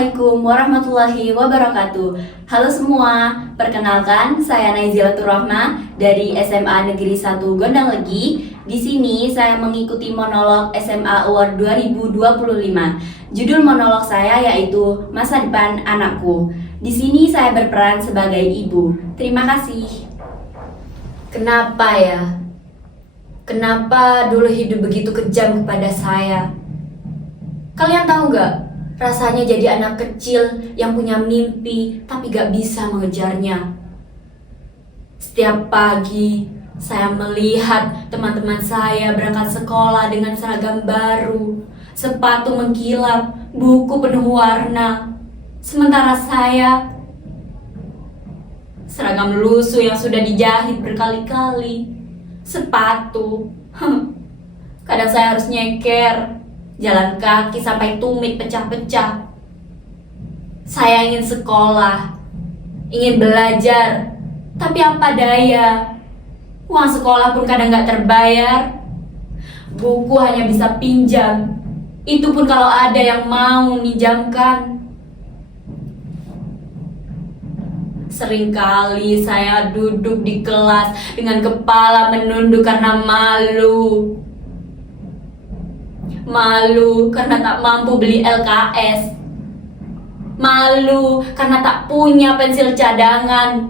Assalamualaikum warahmatullahi wabarakatuh. Halo semua, perkenalkan saya Naizilatur Rahma dari SMA Negeri 1 Gondang Legi. Di sini saya mengikuti monolog SMA Award 2025. Judul monolog saya yaitu Masa Depan Anakku. Di sini saya berperan sebagai ibu. Terima kasih. Kenapa ya? Kenapa dulu hidup begitu kejam kepada saya? Kalian tahu gak? Rasanya jadi anak kecil yang punya mimpi tapi gak bisa mengejarnya. Setiap pagi saya melihat teman-teman saya berangkat sekolah dengan seragam baru, sepatu mengkilap, buku penuh warna. Sementara saya seragam lusuh yang sudah dijahit berkali-kali, sepatu. Kadang saya harus nyeker, jalan kaki sampai tumit pecah-pecah. Saya ingin sekolah, ingin belajar, tapi apa daya, uang sekolah pun kadang gak terbayar. Buku hanya bisa pinjam, itu pun kalau ada yang mau minjamkan. Seringkali saya duduk di kelas dengan kepala menunduk karena malu. Malu karena tak mampu beli LKS. Malu karena tak punya pensil cadangan.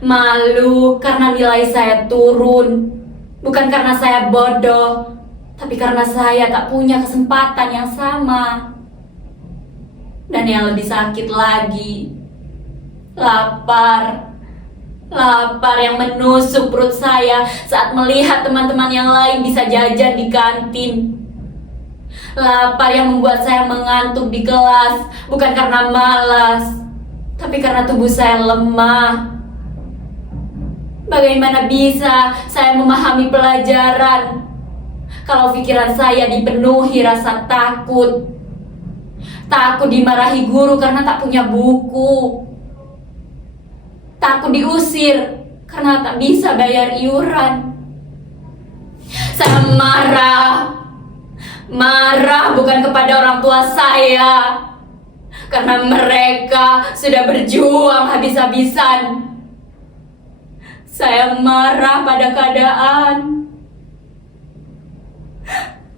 Malu karena nilai saya turun. Bukan karena saya bodoh, tapi karena saya tak punya kesempatan yang sama. Dan yang lebih sakit lagi, lapar. Lapar yang menusuk perut saya saat melihat teman-teman yang lain bisa jajan di kantin. Lapar yang membuat saya mengantuk di kelas, bukan karena malas, tapi karena tubuh saya lemah. Bagaimana bisa saya memahami pelajaran kalau pikiran saya dipenuhi rasa takut? Takut dimarahi guru karena tak punya buku. Takut diusir karena tak bisa bayar iuran. Saya marah bukan kepada orang tua saya, karena mereka sudah berjuang habis-habisan. Saya marah pada keadaan,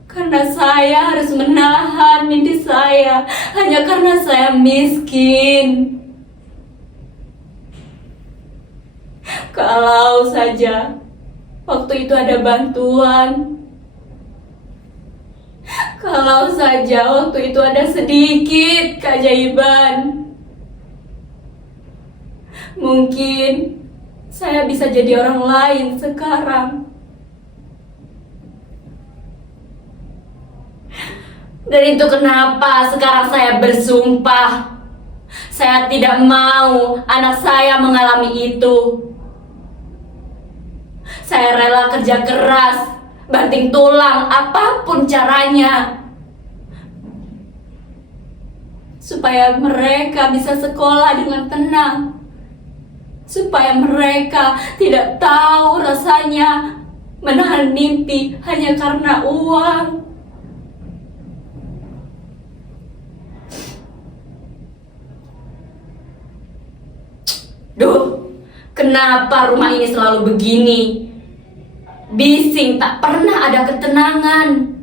karena saya harus menahan mimpi saya hanya karena saya miskin. Kalau saja waktu itu ada bantuan, kalau saja waktu itu ada sedikit keajaiban, mungkin saya bisa jadi orang lain sekarang. Dan itu kenapa sekarang saya bersumpah, saya tidak mau anak saya mengalami itu. Saya rela kerja keras, banting tulang, apapun caranya, supaya mereka bisa sekolah dengan tenang, supaya mereka tidak tahu rasanya menahan mimpi hanya karena uang. Duh, kenapa rumah ini selalu begini? Bising, tak pernah ada ketenangan.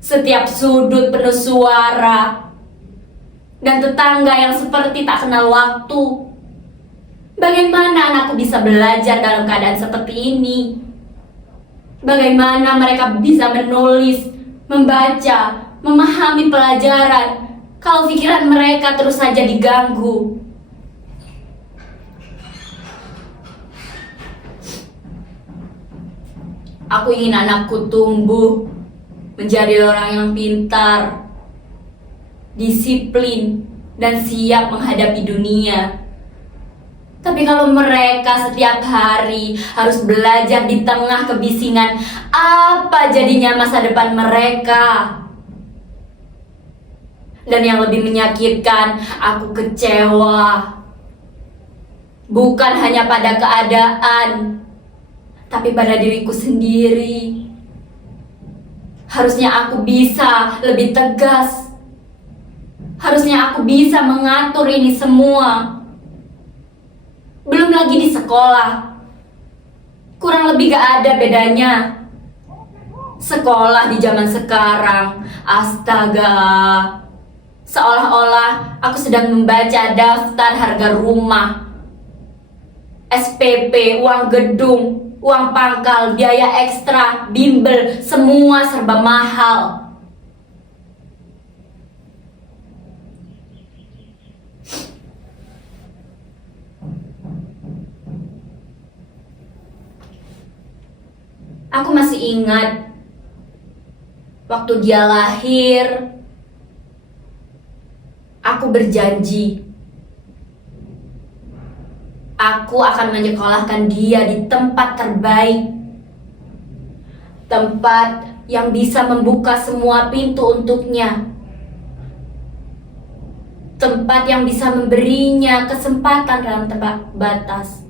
Setiap sudut penuh suara, dan tetangga yang seperti tak kenal waktu. Bagaimana anakku bisa belajar dalam keadaan seperti ini? Bagaimana mereka bisa menulis, membaca, memahami pelajaran kalau pikiran mereka terus saja diganggu? Aku ingin anakku tumbuh menjadi orang yang pintar, disiplin, dan siap menghadapi dunia. Tapi kalau mereka setiap hari harus belajar di tengah kebisingan, apa jadinya masa depan mereka? Dan yang lebih menyakitkan, aku kecewa. Bukan hanya pada keadaan, tapi pada diriku sendiri. Harusnya aku bisa lebih tegas, Harusnya aku bisa mengatur ini semua. Belum lagi di sekolah. Kurang lebih gak ada bedanya. Sekolah di zaman sekarang, astaga. Seolah-olah aku sedang membaca daftar harga rumah, SPP, uang gedung, uang pangkal, biaya ekstra, bimbel, semua serba mahal. Aku masih ingat waktu dia lahir, aku berjanji aku akan menyekolahkan dia di tempat terbaik, tempat yang bisa membuka semua pintu untuknya, tempat yang bisa memberinya kesempatan dalam batas.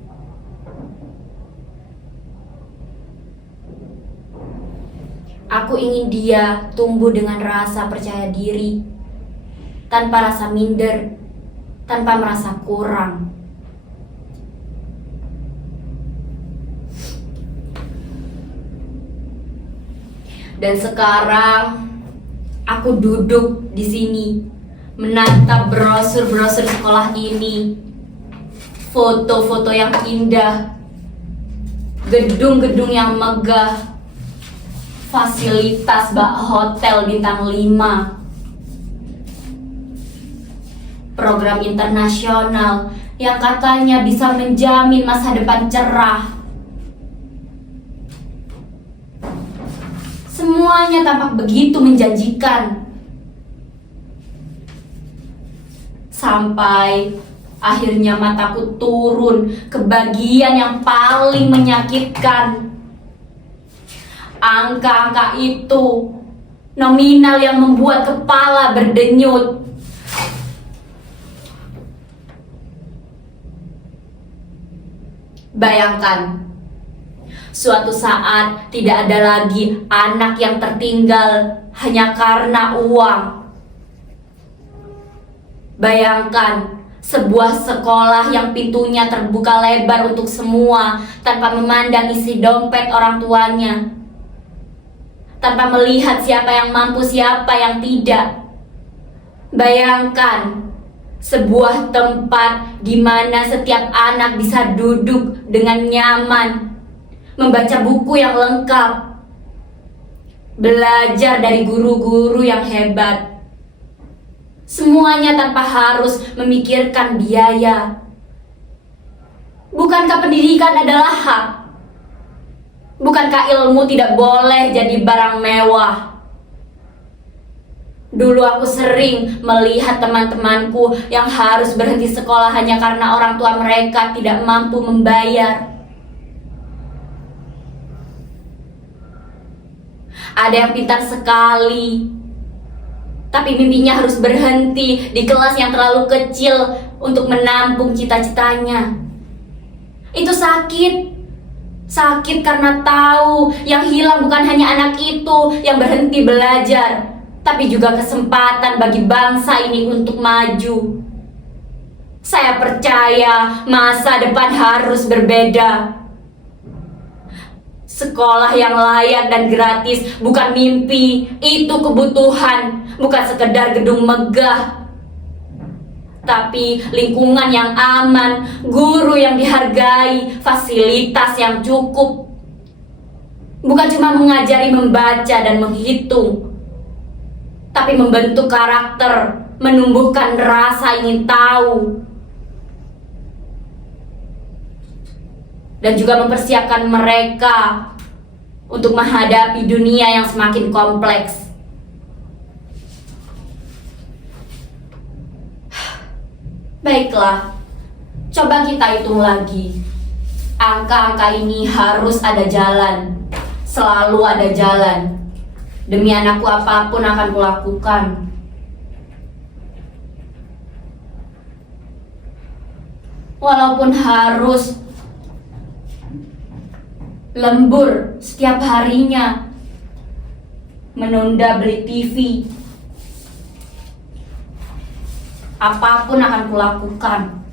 Aku ingin dia tumbuh dengan rasa percaya diri, tanpa rasa minder, tanpa merasa kurang. Dan sekarang aku duduk di sini menatap brosur-brosur sekolah ini, foto-foto yang indah, gedung-gedung yang megah, fasilitas bak hotel bintang 5, program internasional yang katanya bisa menjamin masa depan cerah. Semuanya tampak begitu menjanjikan. Sampai akhirnya mataku turun ke bagian yang paling menyakitkan. Angka-angka itu, nominal yang membuat kepala berdenyut. Bayangkan, suatu saat tidak ada lagi anak yang tertinggal hanya karena uang. Bayangkan, sebuah sekolah yang pintunya terbuka lebar untuk semua tanpa memandang isi dompet orang tuanya, tanpa melihat siapa yang mampu, siapa yang tidak. Bayangkan, sebuah tempat di mana setiap anak bisa duduk dengan nyaman, membaca buku yang lengkap, belajar dari guru-guru yang hebat. Semuanya tanpa harus memikirkan biaya. Bukankah pendidikan adalah hak? Bukankah ilmu tidak boleh jadi barang mewah? Dulu aku sering melihat teman-temanku yang harus berhenti sekolah hanya karena orang tua mereka tidak mampu membayar. Ada yang pintar sekali, tapi mimpinya harus berhenti di kelas yang terlalu kecil untuk menampung cita-citanya. Itu sakit. Sakit karena tahu yang hilang bukan hanya anak itu yang berhenti belajar, tapi juga kesempatan bagi bangsa ini untuk maju. Saya percaya masa depan harus berbeda. Sekolah yang layak dan gratis bukan mimpi, itu kebutuhan. Bukan sekedar gedung megah, tapi lingkungan yang aman, guru yang dihargai, fasilitas yang cukup. Bukan cuma mengajari membaca dan menghitung, tapi membentuk karakter, menumbuhkan rasa ingin tahu, dan juga mempersiapkan mereka untuk menghadapi dunia yang semakin kompleks. Baiklah, coba kita hitung lagi. Angka-angka ini harus ada jalan, selalu ada jalan. Demi anakku apapun akan kulakukan. Walaupun harus lembur setiap harinya, menunda beli TV, Apapun akan kulakukan